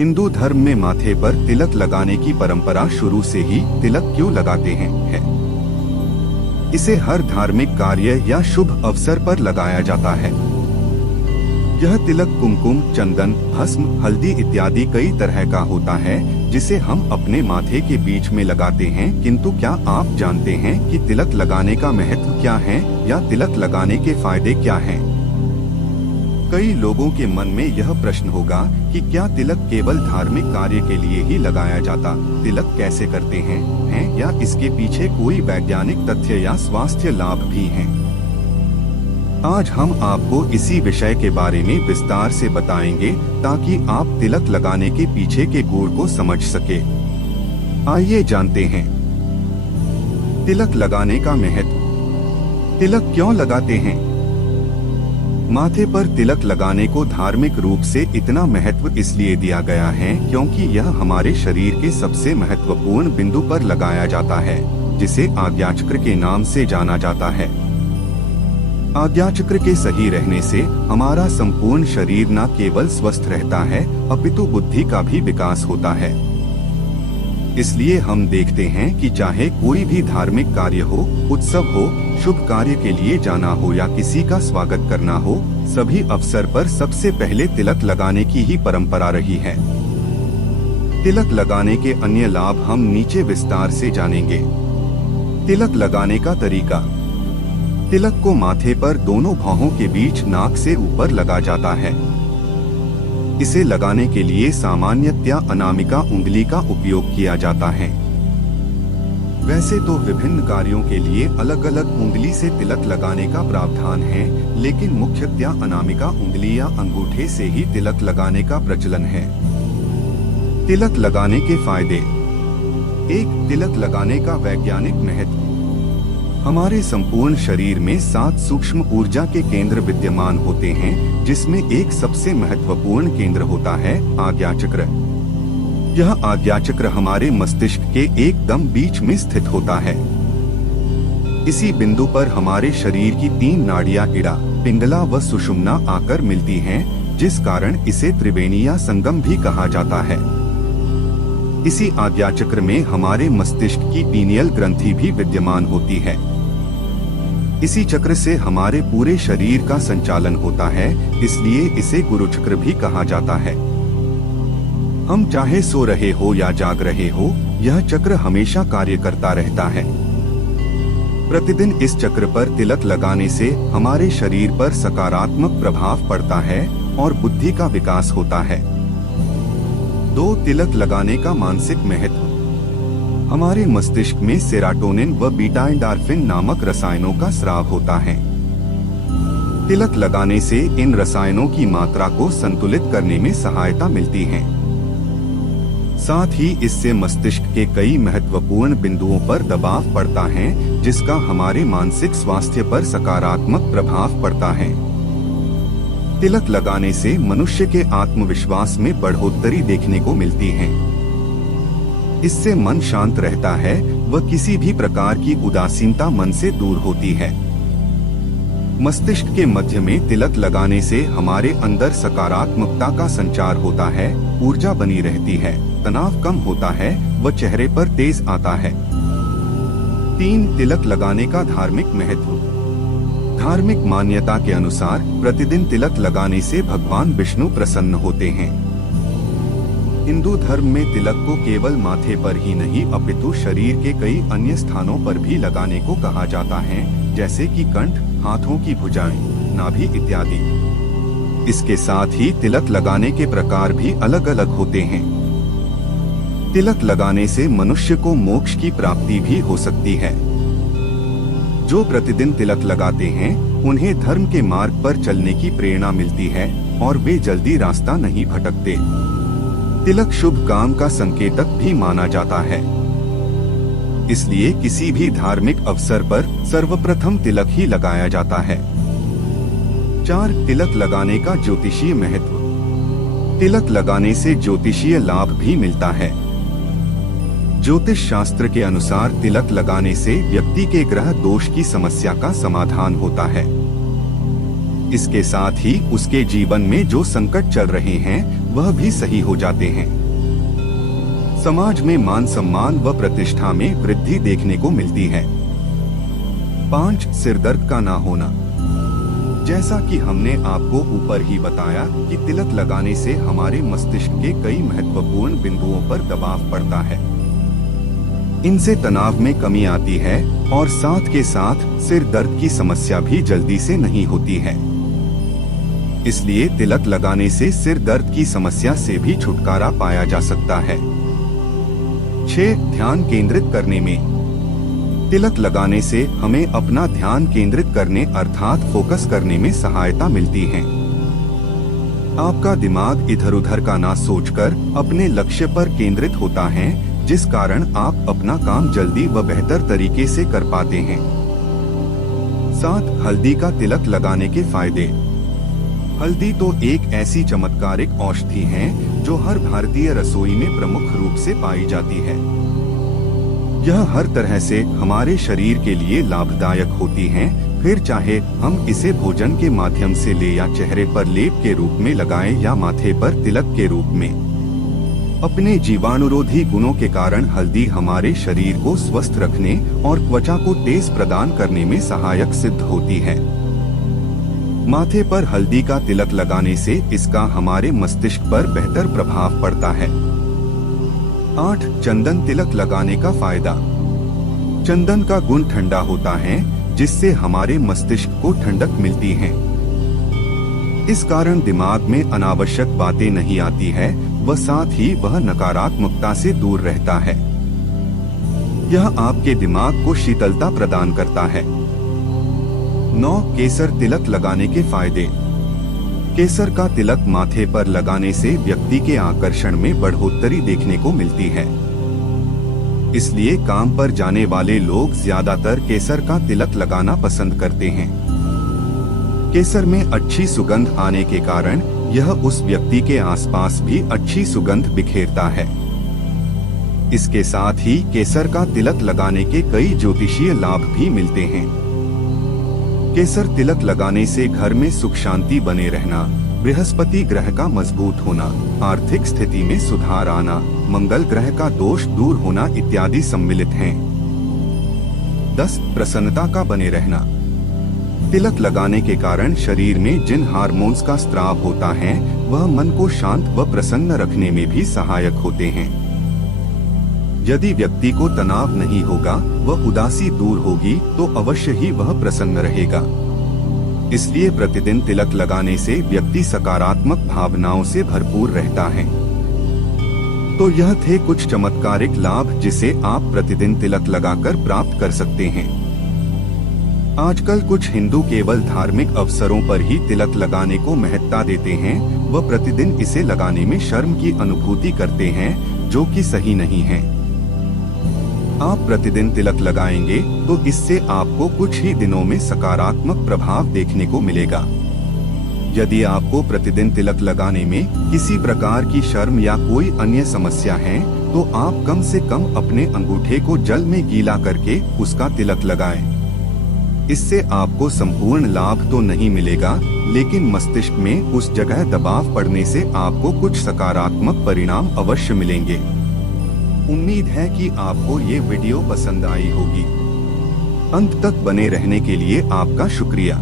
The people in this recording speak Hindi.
हिंदू धर्म में माथे पर तिलक लगाने की परंपरा शुरू से ही तिलक क्यों लगाते हैं है। इसे हर धार्मिक कार्य या शुभ अवसर पर लगाया जाता है। यह तिलक कुमकुम, चंदन, भस्म, हल्दी इत्यादि कई तरह का होता है जिसे हम अपने माथे के बीच में लगाते हैं। किंतु क्या आप जानते हैं कि तिलक लगाने का महत्व क्या है या तिलक लगाने के फायदे क्या हैं? कई लोगों के मन में यह प्रश्न होगा कि क्या तिलक केवल धार्मिक कार्य के लिए ही लगाया जाता? तिलक कैसे करते हैं या इसके पीछे कोई वैज्ञानिक तथ्य या स्वास्थ्य लाभ भी हैं? आज हम आपको इसी विषय के बारे में विस्तार से बताएंगे ताकि आप तिलक लगाने के पीछे के गुण को समझ सके। आइए जानते हैं तिलक लगाने का महत्व। तिलक क्यों लगाते हैं? माथे पर तिलक लगाने को धार्मिक रूप से इतना महत्व इसलिए दिया गया है क्योंकि यह हमारे शरीर के सबसे महत्वपूर्ण बिंदु पर लगाया जाता है, जिसे आज्ञाचक्र के नाम से जाना जाता है। आज्ञाचक्र के सही रहने से हमारा संपूर्ण शरीर न केवल स्वस्थ रहता है अपितु बुद्धि का भी विकास होता है। इसलिए हम देखते हैं कि चाहे कोई भी धार्मिक कार्य हो, उत्सव हो, शुभ कार्य के लिए जाना हो या किसी का स्वागत करना हो, सभी अवसर पर सबसे पहले तिलक लगाने की ही परंपरा रही है। तिलक लगाने के अन्य लाभ हम नीचे विस्तार से जानेंगे। तिलक लगाने का तरीका। तिलक को माथे पर दोनों भौहों के बीच नाक से ऊपर लगा जाता है। इसे लगाने के लिए सामान्यतया अनामिका उंगली का उपयोग किया जाता है। वैसे तो विभिन्न कार्यों के लिए अलग अलग उंगली से तिलक लगाने का प्रावधान है, लेकिन मुख्यतया अनामिका उंगली या अंगूठे से ही तिलक लगाने का प्रचलन है। तिलक लगाने के फायदे। 1. तिलक लगाने का वैज्ञानिक महत्व। हमारे संपूर्ण शरीर में 7 सूक्ष्म ऊर्जा के केंद्र विद्यमान होते हैं, जिसमें एक सबसे महत्वपूर्ण केंद्र होता है आज्ञाचक्र। यह आज्ञाचक्र हमारे मस्तिष्क के एकदम बीच में स्थित होता है। इसी बिंदु पर हमारे शरीर की 3 नाड़ियां इड़ा, पिंगला व सुषुम्ना आकर मिलती हैं, जिस कारण इसे त्रिवेणी या संगम भी कहा जाता है। इसी आज्ञाचक्र में हमारे मस्तिष्क की पीनियल ग्रंथि भी विद्यमान होती है। इसी चक्र से हमारे पूरे शरीर का संचालन होता है, इसलिए इसे गुरु चक्र भी कहा जाता है। हम चाहे सो रहे हो या जाग रहे हो, यह चक्र हमेशा कार्य करता रहता है। प्रतिदिन इस चक्र पर तिलक लगाने से हमारे शरीर पर सकारात्मक प्रभाव पड़ता है और बुद्धि का विकास होता है। 2. तिलक लगाने का मानसिक महत्व। हमारे मस्तिष्क में सेरोटोनिन व बीटा एंडोर्फिन नामक रसायनों का स्राव होता है। तिलक लगाने से इन रसायनों की मात्रा को संतुलित करने में सहायता मिलती है। साथ ही इससे मस्तिष्क के कई महत्वपूर्ण बिंदुओं पर दबाव पड़ता है, जिसका हमारे मानसिक स्वास्थ्य पर सकारात्मक प्रभाव पड़ता है। तिलक लगाने से मनुष्य के आत्मविश्वास में बढ़ोतरी देखने को मिलती है। इससे मन शांत रहता है व किसी भी प्रकार की उदासीनता मन से दूर होती है। मस्तिष्क के मध्य में तिलक लगाने से हमारे अंदर सकारात्मकता का संचार होता है, ऊर्जा बनी रहती है, तनाव कम होता है व चेहरे पर तेज आता है। 3. तिलक लगाने का धार्मिक महत्व। धार्मिक मान्यता के अनुसार प्रतिदिन तिलक लगाने से भगवान विष्णु प्रसन्न होते हैं। हिंदू धर्म में तिलक को केवल माथे पर ही नहीं अपितु शरीर के कई अन्य स्थानों पर भी लगाने को कहा जाता है, जैसे कि कंठ, हाथों की भुजाएं, नाभि इत्यादि। इसके साथ ही तिलक लगाने के प्रकार भी अलग अलग होते हैं। तिलक लगाने से मनुष्य को मोक्ष की प्राप्ति भी हो सकती है। जो प्रतिदिन तिलक लगाते हैं, उन्हें धर्म के मार्ग पर चलने की प्रेरणा मिलती है और वे जल्दी रास्ता नहीं भटकते। तिलक शुभ काम का संकेतक भी माना जाता है। इसलिए किसी भी धार्मिक अवसर पर सर्वप्रथम तिलक ही लगाया जाता है। 4. तिलक लगाने का ज्योतिषीय महत्व। तिलक लगाने से ज्योतिषीय लाभ भी मिलता है। ज्योतिष शास्त्र के अनुसार तिलक लगाने से व्यक्ति के ग्रह दोष की समस्या का समाधान होता है। इसके साथ ही उसके जीवन में जो संकट चल रहे हैं वह भी सही हो जाते हैं। समाज में मान सम्मान व प्रतिष्ठा में वृद्धि देखने को मिलती है। 5. सिरदर्द का ना होना। जैसा कि हमने आपको ऊपर ही बताया कि तिलक लगाने से हमारे मस्तिष्क के कई महत्वपूर्ण बिंदुओं पर दबाव पड़ता है। इनसे तनाव में कमी आती है और साथ के साथ सिर दर्द की समस्या भी जल्दी से नहीं होती है। इसलिए तिलक लगाने से सिर दर्द की समस्या से भी छुटकारा पाया जा सकता है। 6. ध्यान केंद्रित करने में। तिलक लगाने से हमें अपना ध्यान केंद्रित करने अर्थात फोकस करने में सहायता मिलती है। आपका दिमाग इधर उधर का ना सोचकर अपने लक्ष्य पर केंद्रित होता है, जिस कारण आप अपना काम जल्दी व बेहतर तरीके से कर पाते हैं। 7. हल्दी का तिलक लगाने के फायदे। हल्दी तो एक ऐसी चमत्कारिक औषधि है जो हर भारतीय रसोई में प्रमुख रूप से पाई जाती है। यह हर तरह से हमारे शरीर के लिए लाभदायक होती है, फिर चाहे हम इसे भोजन के माध्यम से ले या चेहरे पर लेप के रूप में लगाएं या माथे पर तिलक के रूप में। अपने जीवाणुरोधी गुणों के कारण हल्दी हमारे शरीर को स्वस्थ रखने और त्वचा को तेज प्रदान करने में सहायक सिद्ध होती है। माथे पर हल्दी का तिलक लगाने से इसका हमारे मस्तिष्क पर बेहतर प्रभाव पड़ता है। 8. चंदन तिलक लगाने का फायदा। चंदन का गुण ठंडा होता है, जिससे हमारे मस्तिष्क को ठंडक मिलती है। इस कारण दिमाग में अनावश्यक बातें नहीं आती है व साथ ही वह नकारात्मकता से दूर रहता है। यह आपके दिमाग को शीतलता प्रदान करता है। 9. केसर तिलक लगाने के फायदे। केसर का तिलक माथे पर लगाने से व्यक्ति के आकर्षण में बढ़ोतरी देखने को मिलती है। इसलिए काम पर जाने वाले लोग ज्यादातर केसर का तिलक लगाना पसंद करते हैं। केसर में अच्छी सुगंध आने के कारण यह उस व्यक्ति के आसपास भी अच्छी सुगंध बिखेरता है। इसके साथ ही केसर का तिलक लगाने के कई ज्योतिषीय लाभ भी मिलते हैं। केसर तिलक लगाने से घर में सुख शांति बने रहना, बृहस्पति ग्रह का मजबूत होना, आर्थिक स्थिति में सुधार आना, मंगल ग्रह का दोष दूर होना इत्यादि सम्मिलित हैं। 10. प्रसन्नता का बने रहना। तिलक लगाने के कारण शरीर में जिन हार्मोन्स का स्त्राव होता है वह मन को शांत व प्रसन्न रखने में भी सहायक होते हैं। यदि व्यक्ति को तनाव नहीं होगा व उदासी दूर होगी तो अवश्य ही वह प्रसन्न रहेगा। इसलिए प्रतिदिन तिलक लगाने से व्यक्ति सकारात्मक भावनाओं से भरपूर रहता है। तो यह थे कुछ चमत्कारिक लाभ जिसे आप प्रतिदिन तिलक लगाकर प्राप्त कर सकते हैं। आजकल कुछ हिंदू केवल धार्मिक अवसरों पर ही तिलक लगाने को महत्ता देते हैं व प्रतिदिन इसे लगाने में शर्म की अनुभूति करते हैं, जो कि सही नहीं है। आप प्रतिदिन तिलक लगाएंगे तो इससे आपको कुछ ही दिनों में सकारात्मक प्रभाव देखने को मिलेगा। यदि आपको प्रतिदिन तिलक लगाने में किसी प्रकार की शर्म या कोई अन्य समस्या है तो आप कम से कम अपने अंगूठे को जल में गीला करके उसका तिलक लगाएं। इससे आपको संपूर्ण लाभ तो नहीं मिलेगा, लेकिन मस्तिष्क में उस जगह दबाव पड़ने से आपको कुछ सकारात्मक परिणाम अवश्य मिलेंगे। उम्मीद है कि आपको ये वीडियो पसंद आई होगी। अंत तक बने रहने के लिए आपका शुक्रिया।